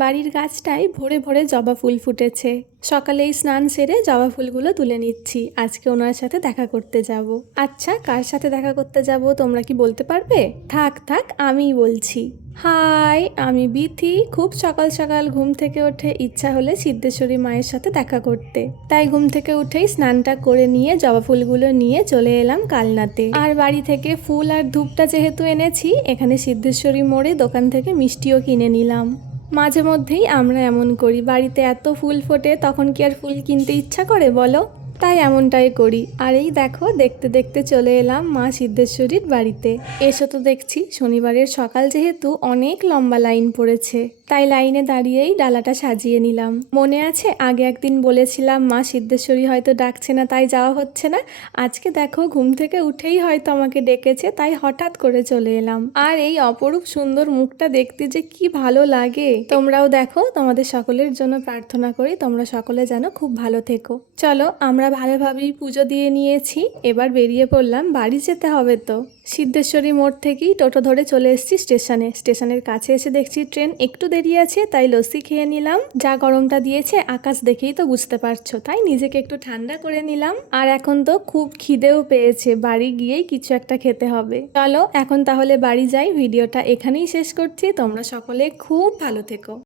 বাড়ির গাছটায় ভরে ভরে জবা ফুল ফুটেছে। সকালেই স্নান সেরে জবা ফুলগুলো তুলে নিচ্ছি, আজকে ওনার সাথে দেখা করতে যাব। আচ্ছা, কার সাথে দেখা করতে যাব তোমরা কি বলতে পারবে? থাক থাক, আমিই বলছি। হাই, আমি বিথি। খুব সকাল সকাল ঘুম থেকে উঠে ইচ্ছা হলে সিদ্ধেশ্বরী মায়ের সাথে দেখা করতে, তাই ঘুম থেকে উঠেই স্নানটা করে নিয়ে জবা ফুলগুলো নিয়ে চলে এলাম কালনাতে। আর বাড়ি থেকে ফুল আর ধূপটা যেহেতু এনেছি, এখানে সিদ্ধেশ্বরী মোড়ে দোকান থেকে মিষ্টিও কিনে নিলাম। মাঝে মধ্যেই আমরা এমন করি, বাড়িতে এত ফুল ফোটে তখন কি আর ফুল কিনতে ইচ্ছা করে বলো? তাই এমনটাই করি। আর এই দেখো, দেখতে দেখতে চলে এলাম মা সিদ্ধেশ্বরীর বাড়িতে। এসো তো দেখছি শনিবারের সকাল যেহেতু অনেক লম্বা লাইন পড়েছে, তাই লাইনে দাঁড়িয়েই ডালাটা সাজিয়ে নিলাম। মনে আছে আগে একদিন বলেছিলাম মা সিদ্ধেশ্বরী হয়তো ডাকছে না তাই যাওয়া হচ্ছে না। আজকে দেখো ঘুম থেকে উঠেই হয়তো আমাকে ডেকেছে, তাই হঠাৎ করে চলে এলাম। আর এই অপরূপ সুন্দর মুখটা দেখতে যে কি ভালো লাগে। তোমরাও দেখো, তোমাদের সকলের জন্য প্রার্থনা করি তোমরা সকলে যেন খুব ভালো থেকো। চলো, আমরা ভালোভাবেই পুজো দিয়ে নিয়েছি, এবার বেরিয়ে পড়লাম, বাড়ি যেতে হবে তো। সিদ্ধেশ্বরী মোড় থেকেই টোটো ধরে চলে এসেছি স্টেশনে। স্টেশনের কাছে এসে দেখছি ট্রেন একটু দেরি আছে, তাই লস্যি খেয়ে নিলাম। যা গরমটা দিয়েছে আকাশ দেখেই তো বুঝতে পারছো, তাই নিজেকে একটু ঠান্ডা করে নিলাম। আর এখন তো খুব খিদেও পেয়েছে, বাড়ি গিয়েই কিছু একটা খেতে হবে। চলো এখন তাহলে বাড়ি যাই, ভিডিওটা এখানেই শেষ করছি। তোমরা সকলে খুব ভালো থেকো।